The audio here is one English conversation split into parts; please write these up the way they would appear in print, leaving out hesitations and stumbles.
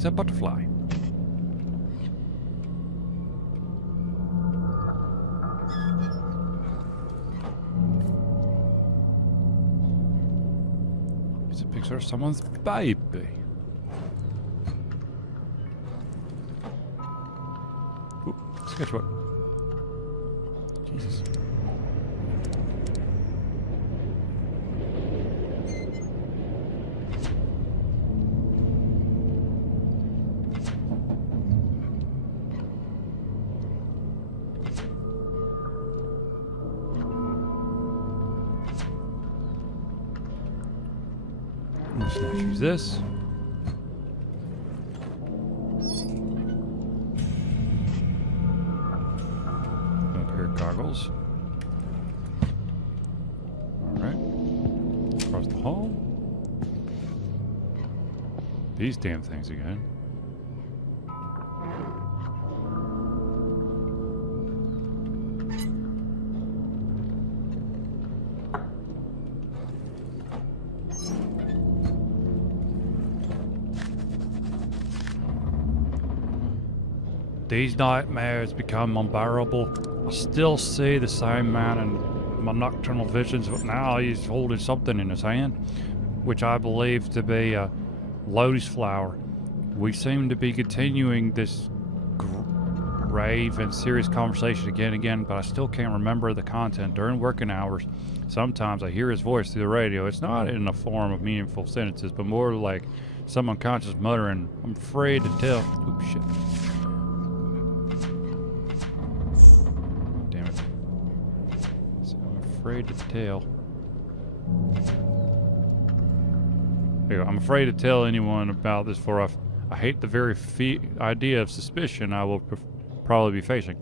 is a butterfly. It's a picture of someone's baby. Ooh, sketchbook. Jesus. Let's not use this. A pair of goggles. Alright. Across the hall. These damn things again. These nightmares become unbearable. I still see the same man in my nocturnal visions, but now he's holding something in his hand, which I believe to be a lotus flower. We seem to be continuing this grave and serious conversation again and again, but I still can't remember the content. During working hours, sometimes I hear his voice through the radio. It's not in the form of meaningful sentences, but more like some unconscious muttering. I'm afraid to tell. Oops, shit. Afraid to tell. There you go. I'm afraid to tell anyone about this, for I hate the very idea of suspicion I will probably be facing.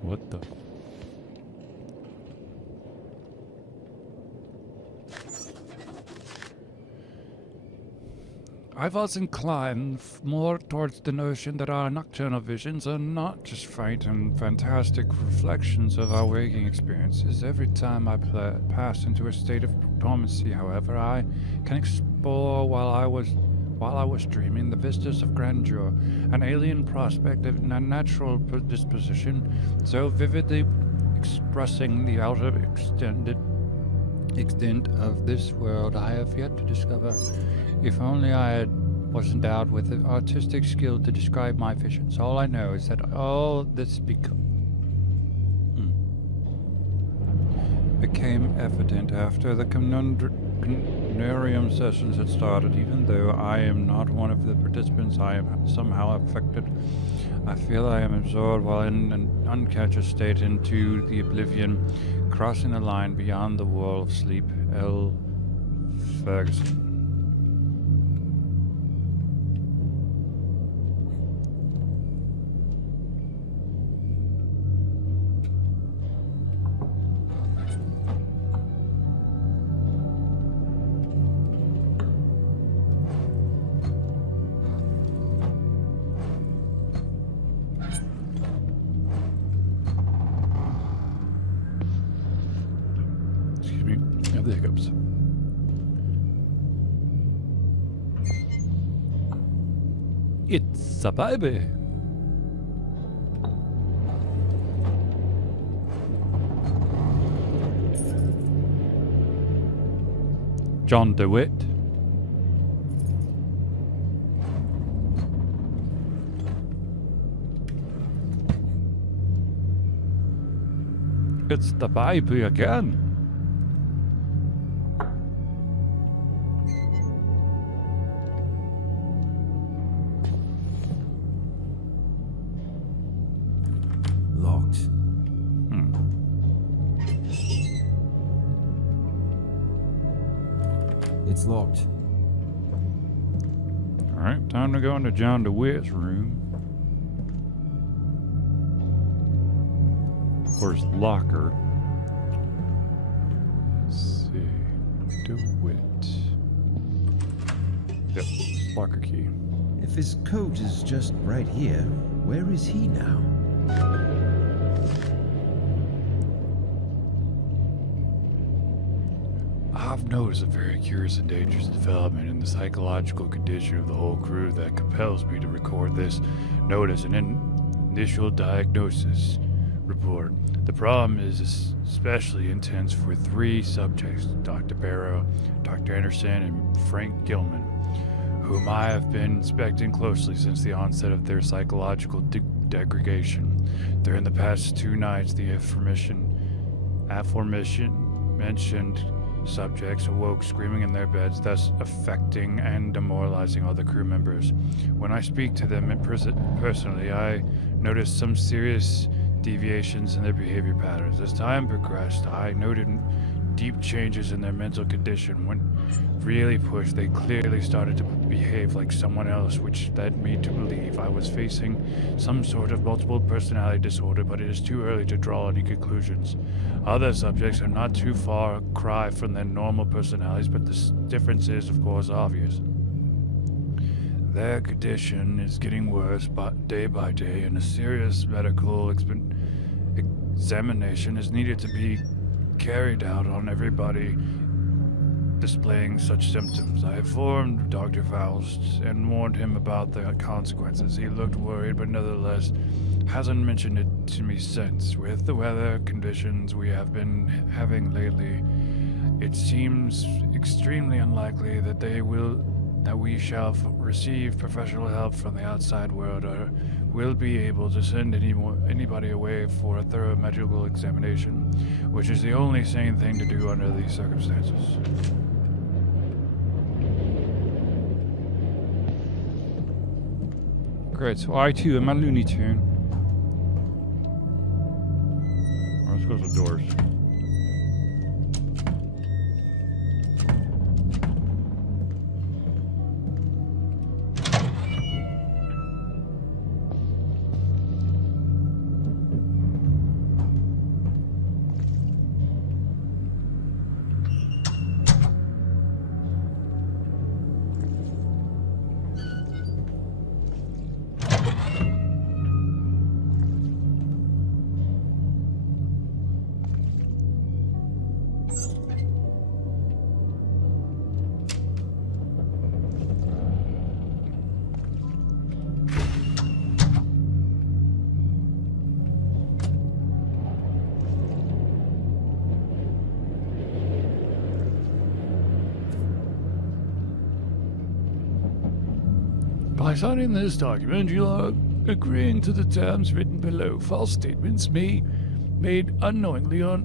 What the? I was inclined more towards the notion that our nocturnal visions are not just faint and fantastic reflections of our waking experiences. Every time I pass into a state of dormancy, however, I can explore while I was dreaming the vistas of grandeur, an alien prospect of a natural disposition, so vividly expressing the outer extent of this world I have yet to discover. If only I was endowed with the artistic skill to describe my visions. All I know is that all this became evident after the Conarium sessions had started. Even though I am not one of the participants, I am somehow affected. I feel I am absorbed while in an unconscious state into the oblivion, crossing the line beyond the wall of sleep. L. Ferguson. The hiccups. It's a baby. John DeWitt. It's the baby again. It's locked. Alright, time to go into John DeWitt's room. Or his locker. Let's see. DeWitt. Yep, locker key. If his coat is just right here, where is he now? I've noticed a very curious and dangerous development in the psychological condition of the whole crew that compels me to record this note as an initial diagnosis report. The problem is especially intense for 3 subjects, Dr. Barrow, Dr. Anderson, and Frank Gilman, whom I have been inspecting closely since the onset of their psychological degradation. During the past 2 nights, the aforementioned subjects awoke screaming in their beds, thus affecting and demoralizing other crew members. When I speak to them personally, I notice some serious deviations in their behavior patterns. As time progressed, I noted deep changes in their mental condition. When really pushed, they clearly started to behave like someone else, which led me to believe I was facing some sort of multiple personality disorder, but it is too early to draw any conclusions. Other subjects are not too far cry from their normal personalities, but the difference is, of course, obvious. Their condition is getting worse day by day, and a serious medical examination is needed to be carried out on everybody displaying such symptoms. I informed Dr. Faust and warned him about the consequences. He looked worried, but nevertheless hasn't mentioned it to me since. With the weather conditions we have been having lately, it seems extremely unlikely that we shall receive professional help from the outside world, or will be able to send anybody away for a thorough medical examination, which is the only sane thing to do under these circumstances. Great, so I too am a Looney Tune. Let's close the doors. By signing this document, you are agreeing to the terms written below. False statements made unknowingly or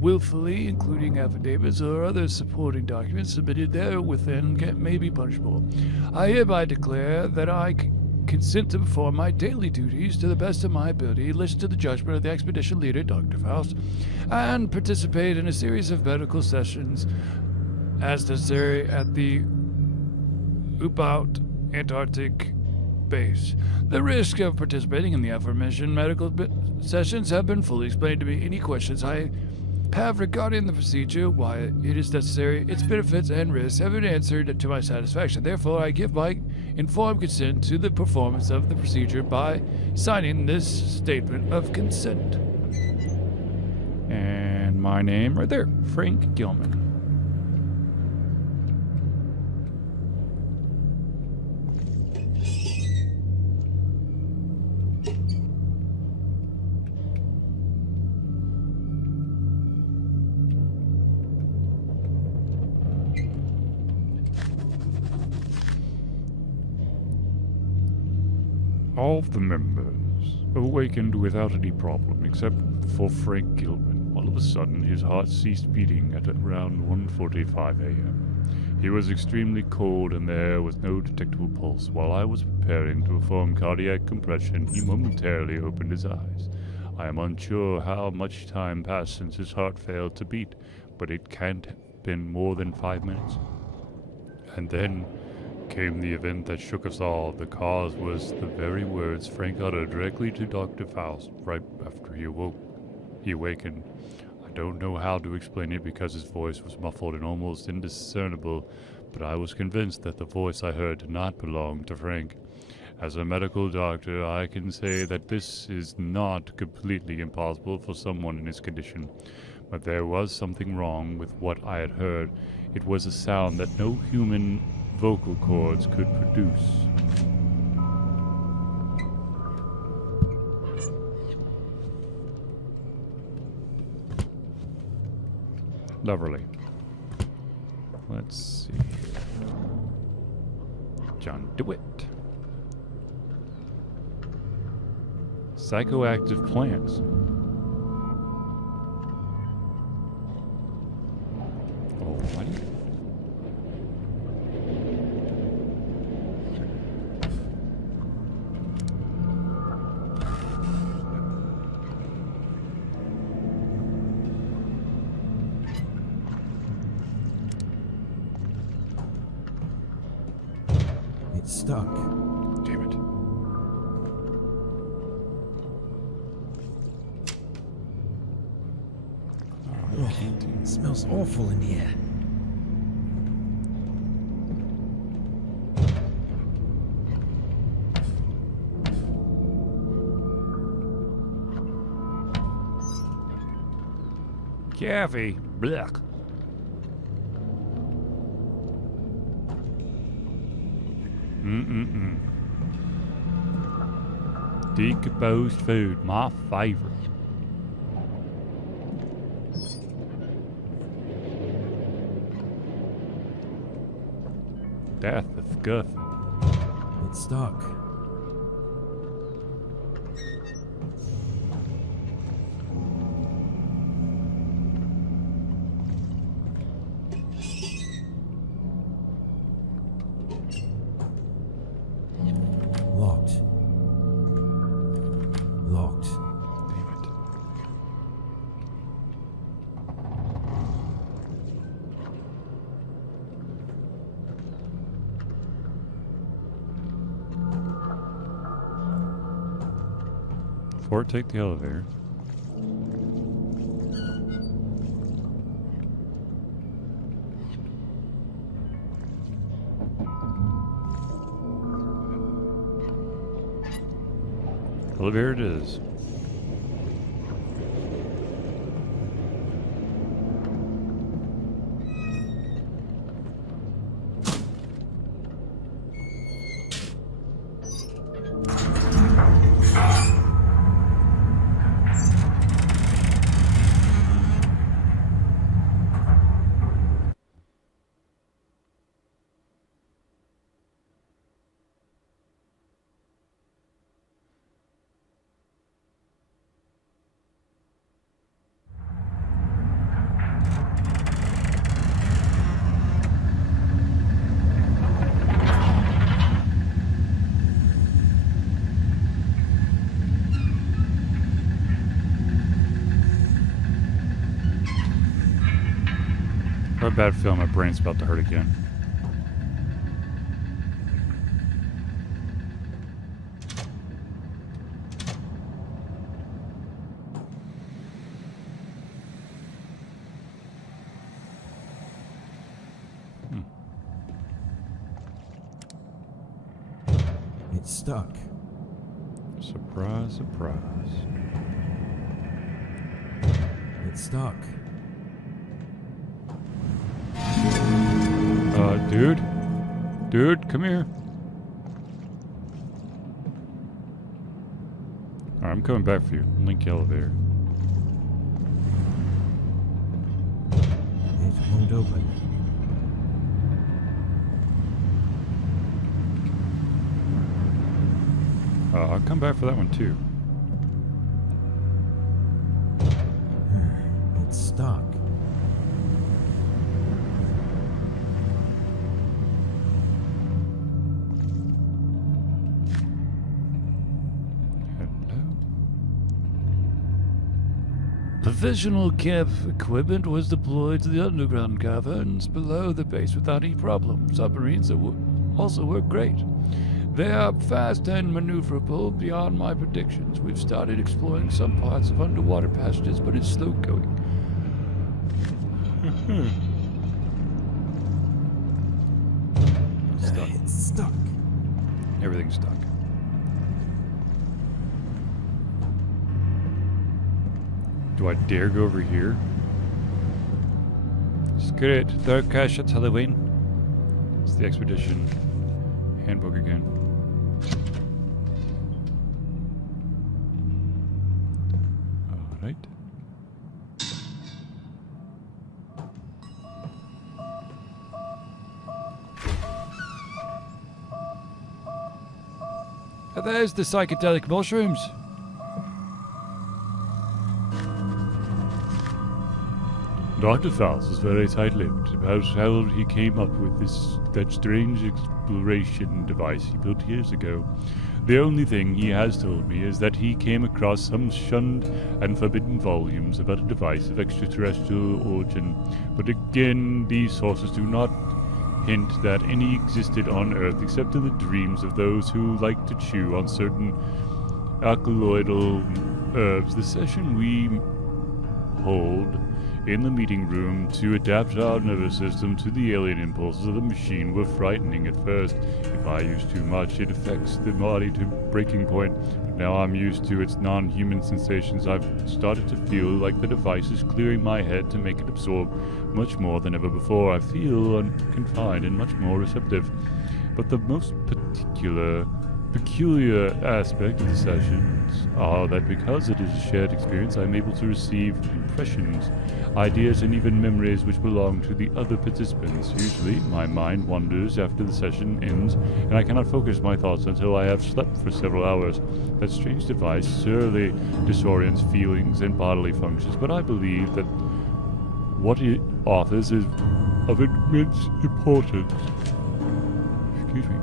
willfully, including affidavits or other supporting documents submitted therewithin, may be punishable. I hereby declare that I consent to perform my daily duties to the best of my ability, listen to the judgment of the expedition leader, Dr. Faust, and participate in a series of medical sessions as necessary at the About Antarctic base. The risk of participating in the aforementioned medical sessions have been fully explained to me. Any questions I have regarding the procedure, why it is necessary, its benefits and risks have been answered to my satisfaction. Therefore, I give my informed consent to the performance of the procedure by signing this statement of consent. And my name right there, Frank Gilman. All of the members awakened without any problem, except for Frank Gilman. All of a sudden, his heart ceased beating at around 1:45 a.m. He was extremely cold and there was no detectable pulse. While I was preparing to perform cardiac compression, he momentarily opened his eyes. I am unsure how much time passed since his heart failed to beat, but it can't have been more than 5 minutes. And then came the event that shook us all. The cause was the very words Frank uttered directly to Dr. Faust right after he awakened. I don't know how to explain it because his voice was muffled and almost indiscernible, but I was convinced that the voice I heard did not belong to Frank. As a medical doctor, I can say that this is not completely impossible for someone in his condition, but there was something wrong with what I had heard. It was a sound that no human vocal cords could produce. Lovely. Let's see here. John DeWitt. Psychoactive plants. Alrighty. It's stuck. Damn it. Oh, it smells awful in here. Caffey. Blech. Decomposed food, my favorite. Death of Guth. It's stuck. Locked. Locked. Damn it. Fort, take the elevator. Elevator it is. I have a bad feeling my brain's about to hurt again. It's stuck. Surprise, surprise. It's stuck. Dude? Dude, come here. Alright, I'm coming back for you. Link elevator. It won't open. I'll come back for that one too. It's stuck. Professional camp equipment was deployed to the underground caverns below the base without any problem. Submarines also work great. They are fast and maneuverable beyond my predictions. We've started exploring some parts of underwater passages, but it's slow going. stuck. It's stuck. Everything's stuck. Do I dare go over here? Screw it. Throw cash at Halloween. It's the expedition handbook again. Alright. And there's the psychedelic mushrooms. Dr. Faust is very tight-lipped about how he came up with that strange exploration device he built years ago. The only thing he has told me is that he came across some shunned and forbidden volumes about a device of extraterrestrial origin. But again, these sources do not hint that any existed on Earth except in the dreams of those who like to chew on certain alkaloidal herbs. The session we hold in the meeting room to adapt our nervous system to the alien impulses of the machine were frightening at first. If I use too much, it affects the body to breaking point. But now I'm used to its non-human sensations. I've started to feel like the device is clearing my head to make it absorb much more than ever before. I feel unconfined and much more receptive. But the most peculiar aspect of the sessions are that because it is a shared experience, I'm able to receive impressions, ideas, and even memories which belong to the other participants. Usually, my mind wanders after the session ends, and I cannot focus my thoughts until I have slept for several hours. That strange device surely disorients feelings and bodily functions, but I believe that what it offers is of immense importance. Excuse me.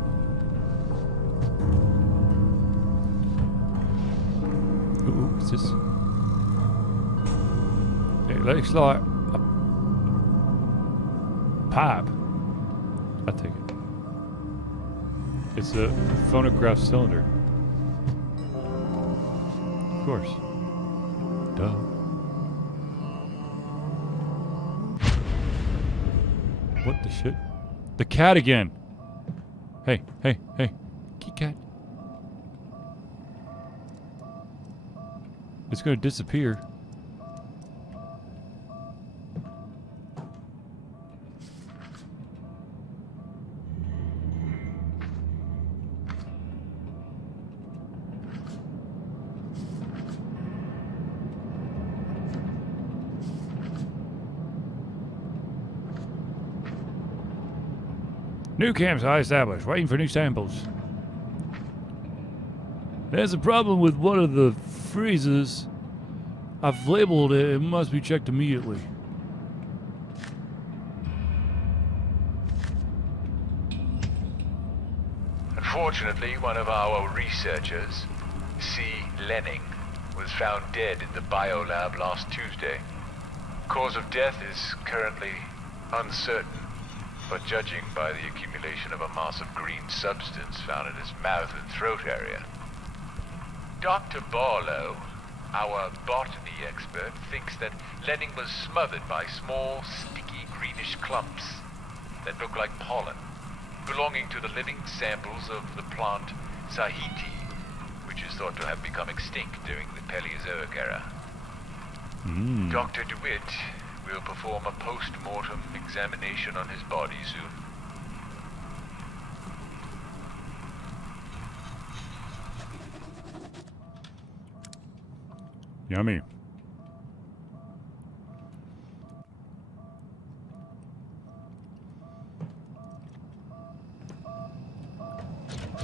Ooh, what's this? It looks like a pipe. I take it. It's a phonograph cylinder. Of course. Duh. What the shit? The cat again! Hey, hey, hey. Cat. It's gonna disappear. New campsite established. Waiting for new samples. There's a problem with one of the freezers. I've labeled it. It must be checked immediately. Unfortunately, one of our researchers, C. Lenning, was found dead in the biolab last Tuesday. Cause of death is currently uncertain, but judging by the accumulation of a mass of green substance found in his mouth and throat area. Dr. Barlow, our botany expert, thinks that Lenning was smothered by small, sticky, greenish clumps that look like pollen, belonging to the living samples of the plant Sahiti, which is thought to have become extinct during the Paleozoic era. Dr. DeWitt will perform a post-mortem examination on his body soon. Yummy.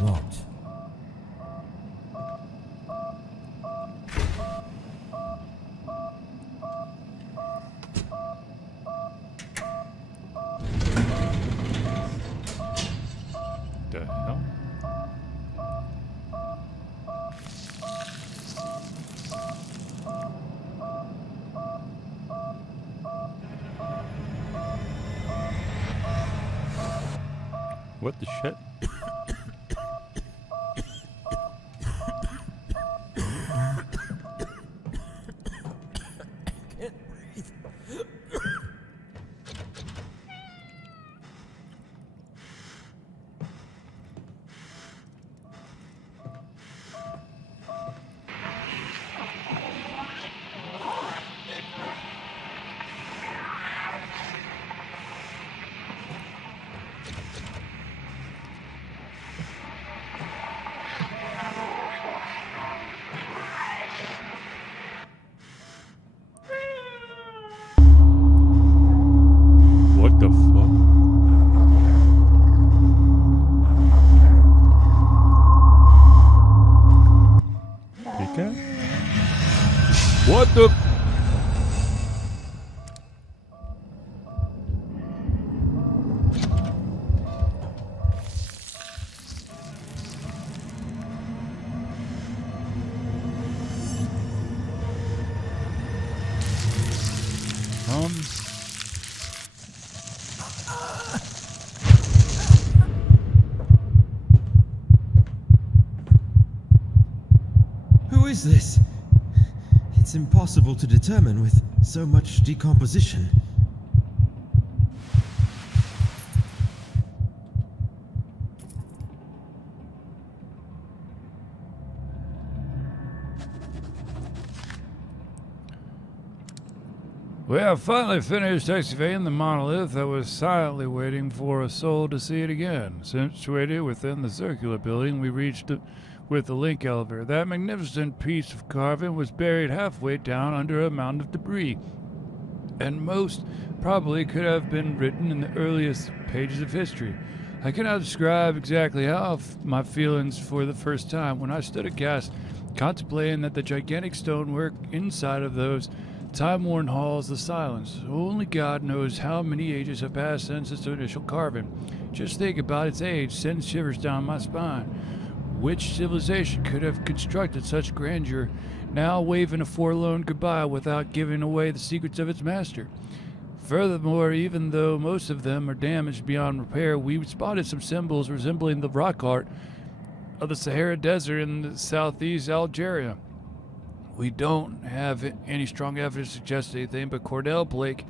Locked. The hell? What the shit? the... Who is this? It's impossible to determine with so much decomposition. We have finally finished excavating the monolith that was silently waiting for a soul to see it again. Situated within the circular building, we reached it with the link elevator. That magnificent piece of carving was buried halfway down under a mound of debris, and most probably could have been written in the earliest pages of history. I cannot describe exactly how my feelings for the first time when I stood aghast, contemplating that the gigantic stonework inside of those time-worn halls of silence. Only God knows how many ages have passed since its initial carving. Just think about its age sends shivers down my spine. Which civilization could have constructed such grandeur, now waving a forlorn goodbye without giving away the secrets of its master? Furthermore, even though most of them are damaged beyond repair, we spotted some symbols resembling the rock art of the Sahara Desert in the southeast Algeria. We don't have any strong evidence to suggest anything, but Cordell Blake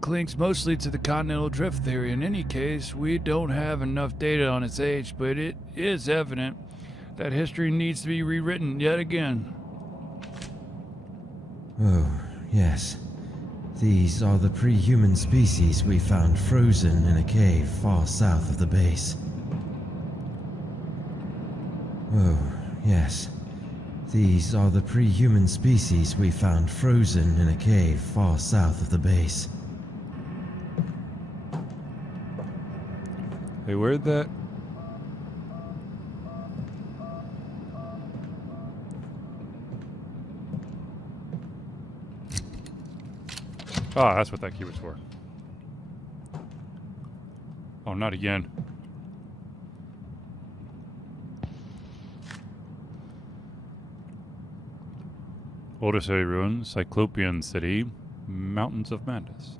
clings mostly to the continental drift theory. In any case, we don't have enough data on its age, but it is evident that history needs to be rewritten yet again. Oh, yes. These are the pre-human species we found frozen in a cave far south of the base. Oh, yes. These are the pre-human species we found frozen in a cave far south of the base. Hey, where'd that... Ah, that's what that key was for. Oh, not again. Older city ruins, Cyclopean City, Mountains of Madness.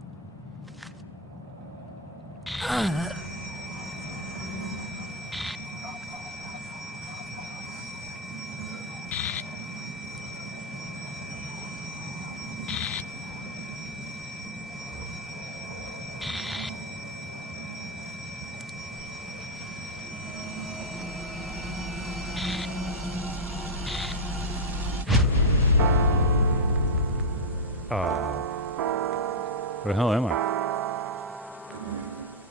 Where the hell am I?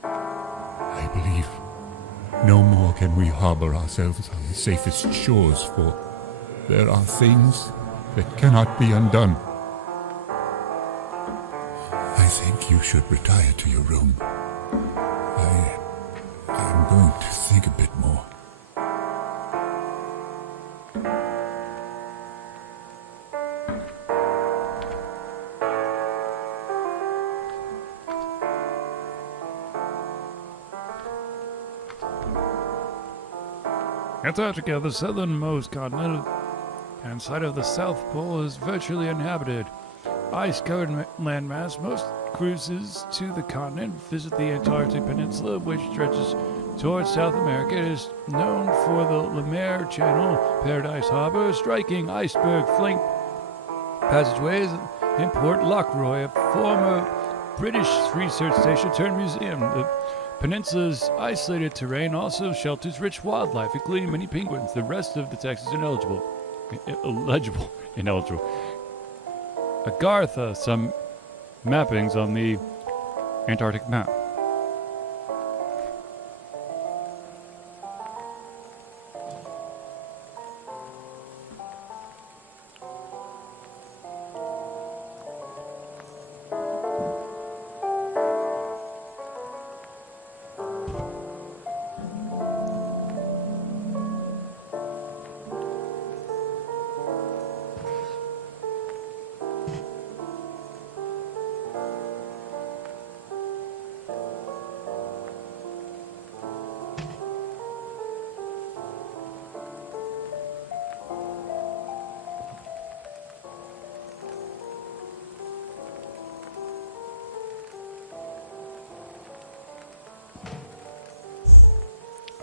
I believe no more can we harbor ourselves on the safest shores, for there are things that cannot be undone. I think you should retire to your room. I'm going to think a bit more. Antarctica, the southernmost continent and site of the South Pole, is virtually uninhabited. Ice-covered landmass, most cruises to the continent visit the Antarctic Peninsula, which stretches towards South America. It is known for the Lemaire Channel, Paradise Harbor, striking iceberg flank passageways, and Port Lockroy, a former British research station turned museum. The peninsula's isolated terrain also shelters rich wildlife, including many penguins. The rest of the text is ineligible. Agartha, some mappings on the Antarctic map.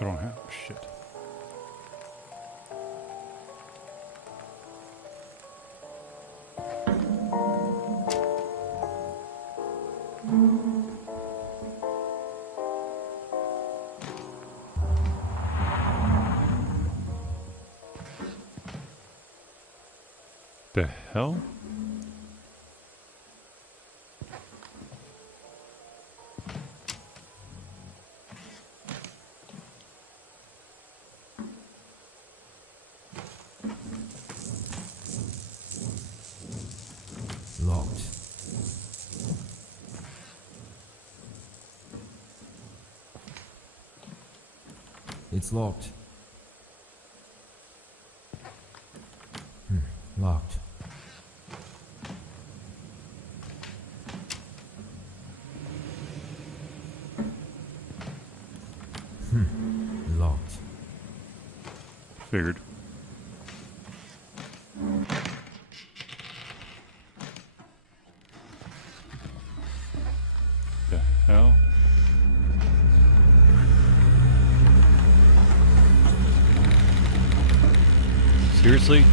I don't have shit. The hell? Locked. It's locked. Locked. Locked. Figured. The hell? Seriously?